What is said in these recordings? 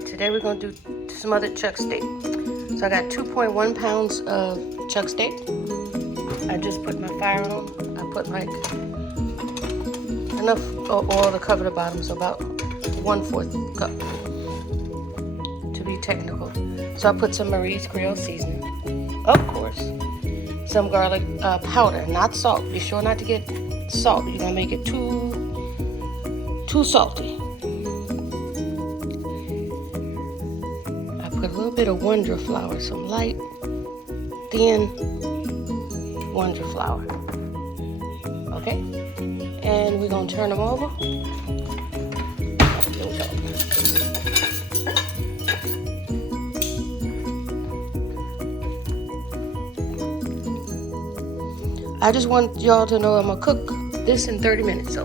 Today we're going to do smothered chuck steak. So I got 2.1 pounds of chuck steak. I just put my fire on. I put like enough oil to cover the bottom, so about 1/4 cup to be technical. So I put some Marie's Creole seasoning, of course, some garlic powder, not salt. Be sure not to get salt. You're gonna make it too salty. A little bit of Wonder flour, some light, thin Wonder flour. Okay? And we're going to turn them over. Here we go. I just want y'all to know I'm going to cook this in 30 minutes. So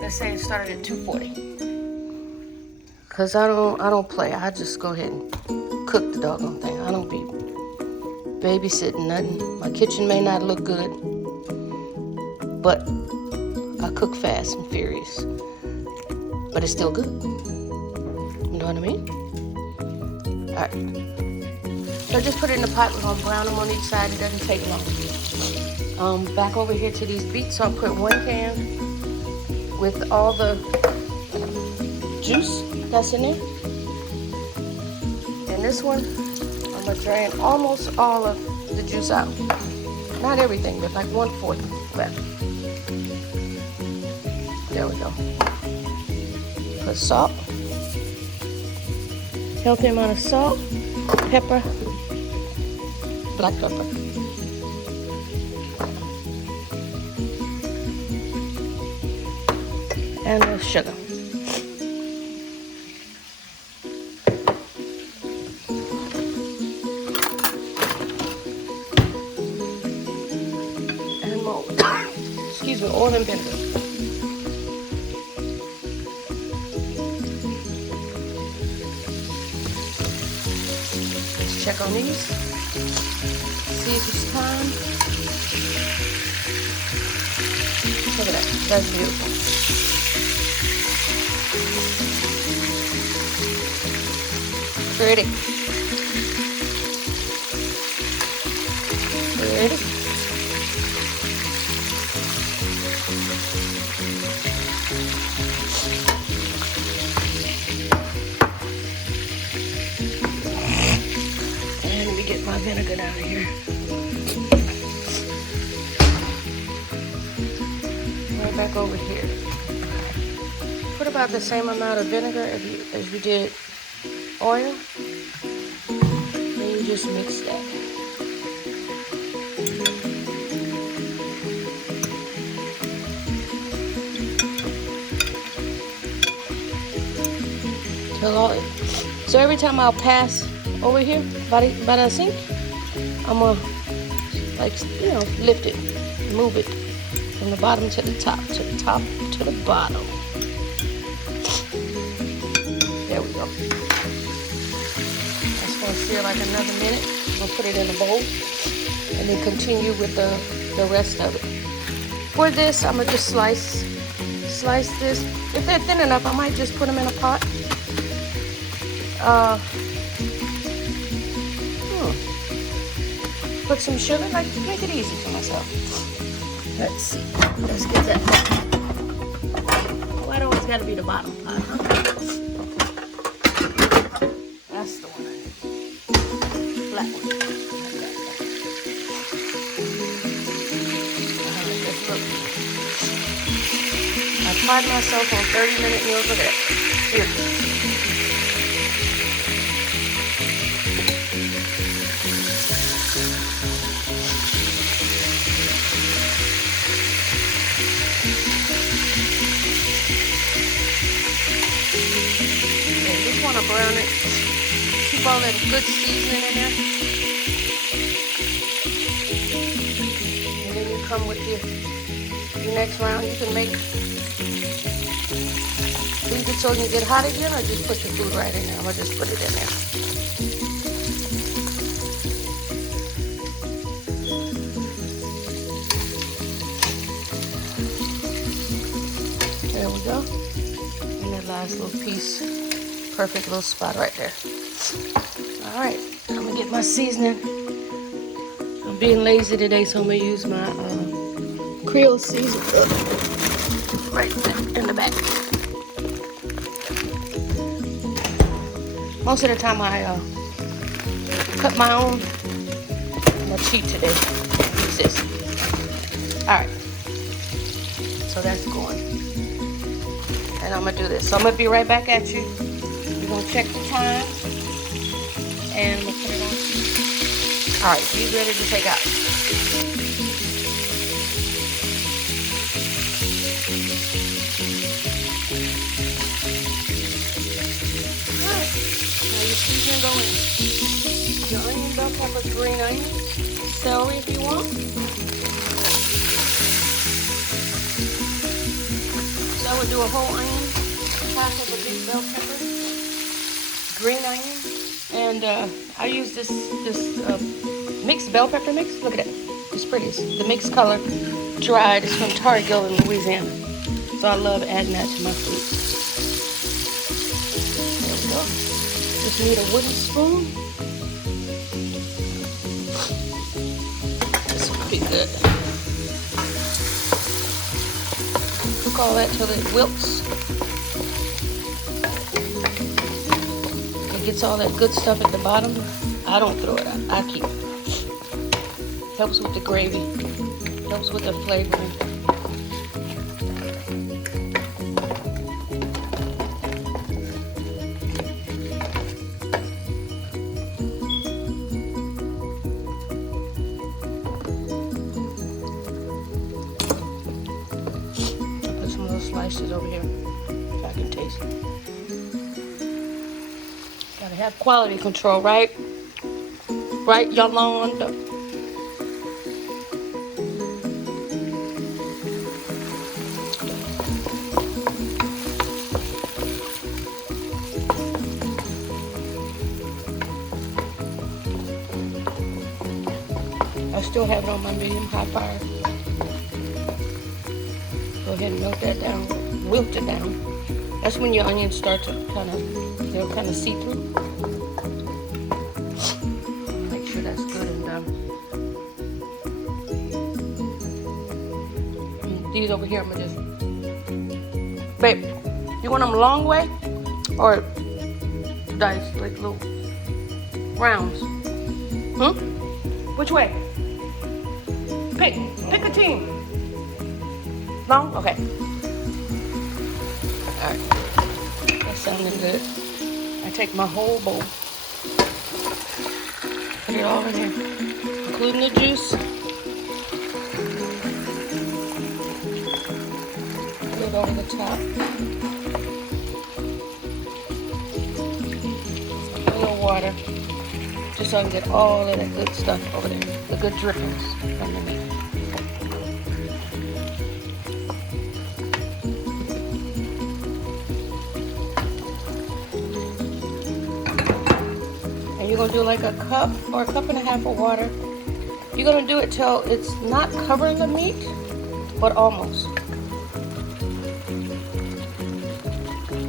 let's say it started at 2:40. Cause I don't play. I just go ahead and cook the doggone thing. I don't be babysitting nothing. My kitchen may not look good, but I cook fast and furious. But it's still good. You know what I mean? All right. So just put it in the pot. We're gonna brown them on each side. It doesn't take long. Back over here to these beets. So I put 1 can with all the juice that's in there. And this one, I'm gonna drain almost all of the juice out. Not everything, but like 1/4 left. There we go. Put salt. Healthy amount of salt, pepper, black pepper. And the sugar. Excuse me, oil and vinegar. Let's check on these. See if it's time. Look at that. That's beautiful. Pretty. Pretty. My vinegar down here. Right back over here. Put about the same amount of vinegar as you did oil. Then you just mix that. So every time I'll pass over here by the sink, I'm gonna lift it, move it from the bottom to the top, to the top to the bottom. There we go. That's gonna sear like another minute. I'm gonna put it in a bowl and then continue with the rest of it. For this, I'm gonna just slice this. If they're thin enough, I might just put them in a pot. Put some sugar, like make it easy for myself. Let's see. Let's get that pot. Why do always gotta be the bottom pot, huh? That's the one I need. Flat one. Like that. Let's look. I pride myself on 30-minute meals. Look at that. Here. Want to brown it. Keep all that good seasoning in there. And then you come with your next round. You can leave it so it can get hot again, or just put your food right in there. I'm going to just put it in there. There we go. And that last little piece Perfect little spot right there. All right, I'm gonna get my seasoning. I'm being lazy today, so I'm gonna use my Creole seasoning right in the back. Most of the time I cut my own. I'm gonna cheat today. Use this. All right, so that's going. And I'm gonna do this. So I'm gonna be right back at you. We're gonna check the time. And I'm gonna put it on. All right, be ready to take out. All right, now your seasoning go in. Your onion, bell pepper, green onion, celery if you want. So I would do a whole onion, half of a big bell pepper, green onion, and I use this mixed bell pepper mix. Look at that. It's pretty. It's the mixed color, dried. It's from Target in Louisiana. So I love adding that to my food. There we go. Just need a wooden spoon. This would be good. Cook all that till it wilts. It gets all that good stuff at the bottom. I don't throw it out. I keep it. Helps with the gravy. Helps with the flavoring. I'll put some of those slices over here if I can taste it. Gotta have quality control, right? Right, Yolanda? I still have it on my medium high fire. Go ahead and melt that down, wilt it down. That's when your onions start to they'll kind of see through. Make sure that's good and done. And these over here, I'm gonna just, babe, you want them long way or dice, like little rounds? Which way? Pick a team. Long? Okay. All right. That's sounding good. I take my whole bowl, put it all in here, including the juice. Put it over the top. A little water, just so I can get all of that good stuff over there, the good drippings underneath. You're gonna do like a cup or a cup and a half of water. You're gonna do it till it's not covering the meat, but almost.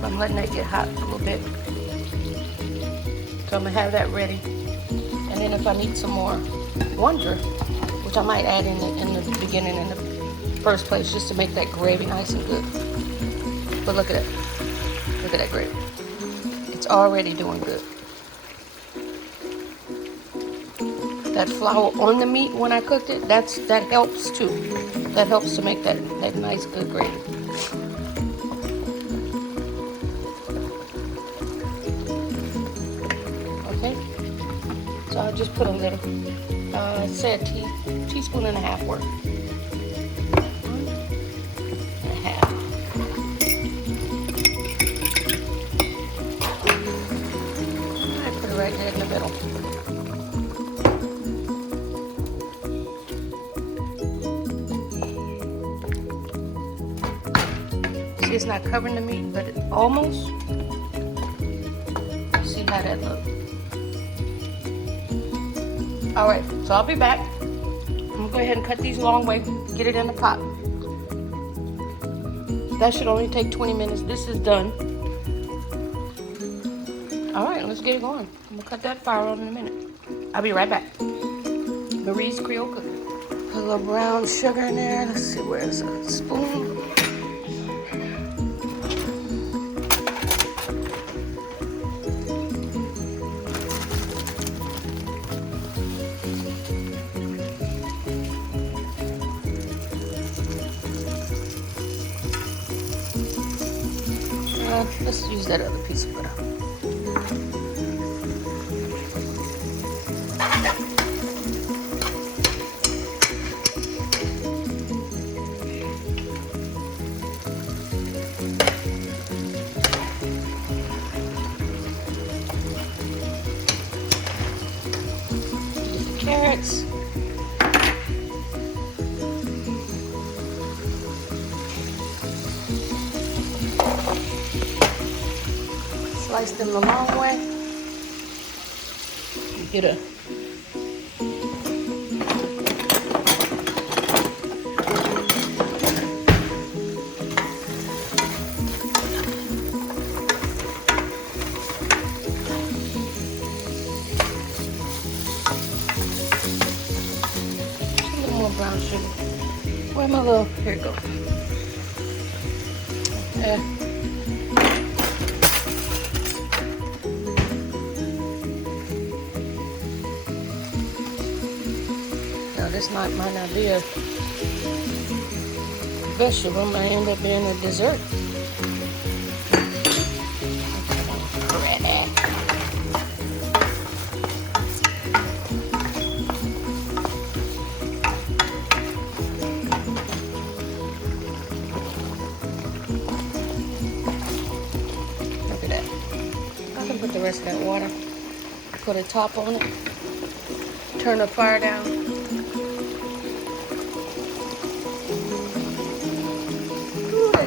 I'm letting that get hot a little bit. So I'm gonna have that ready. And then if I need some more wonder, which I might add in the beginning, in the first place, just to make that gravy nice and good. But look at it. Look at that gravy. It's already doing good. That flour on the meat when I cooked it, that helps too. That helps to make that nice good gravy. Okay, so I'll just put a little, say a teaspoon and a half worth. 1 and a half. I put it right there in the middle. It's not covering the meat, but it almost. See how that looks. All right, so I'll be back. I'm gonna go ahead and cut these long way, get it in the pot. That should only take 20 minutes. This is done. All right, let's get it going. I'm gonna cut that fire on in a minute. I'll be right back. Marie's Creole cooking. Put a little brown sugar in there. Let's see, where's a spoon? Let's use that other piece of butter. Carrots. Slice them the long way. Get a little more brown sugar. Where my little, here it goes. This might not be a vegetable, it might end up being a dessert. Look at that. I can put the rest of that water, put a top on it, turn the fire down.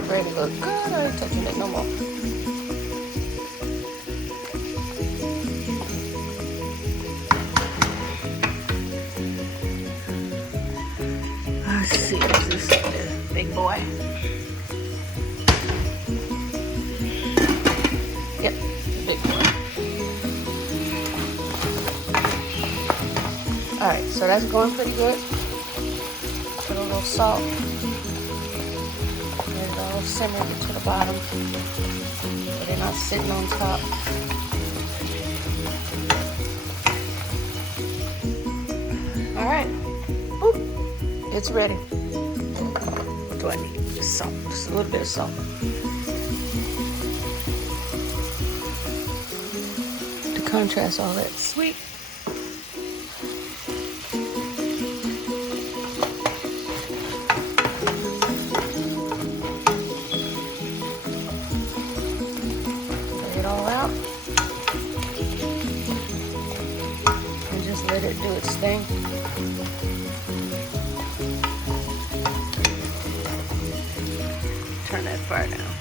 Ready to look good. I ain't touching it no more. Let's see, is this the big boy? Yep, the big boy. Alright, so that's going pretty good. Put a little salt. Simmer it to the bottom, so they're not sitting on top. All right, boop, it's ready. Do I need salt? Just a little bit of salt. To contrast all that sweet. Let it do its thing. Turn that fire down.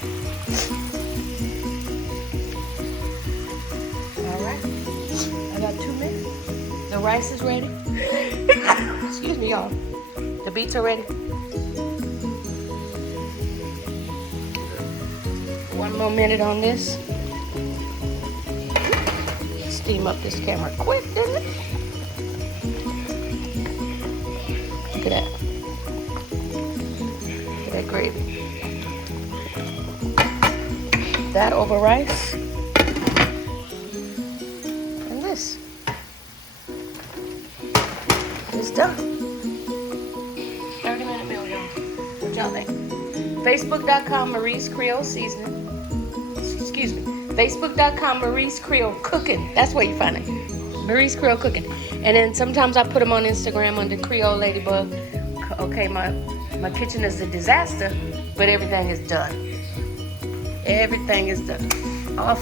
All right, I got 2 minutes. The rice is ready. Excuse me, y'all. The beets are ready. 1 more minute on this. Steam up this camera quick, didn't it? Look at that. Look at that gravy. That over rice. And this. It's done. 30-minute meal, y'all. What y'all think? Facebook.com Marie's Creole Seasoning. Excuse me. Facebook.com Marie's Creole Cooking. That's where you find it. Marie's Creole Cooking. And then sometimes I put them on Instagram under Creole Ladybug. Okay, my kitchen is a disaster, but everything is done. Everything is done. Off.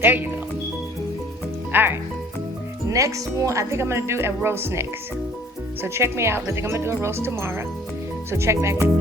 There you go. All right. Next one, I think I'm going to do a roast next. So check me out. I think I'm going to do a roast tomorrow. So check back in.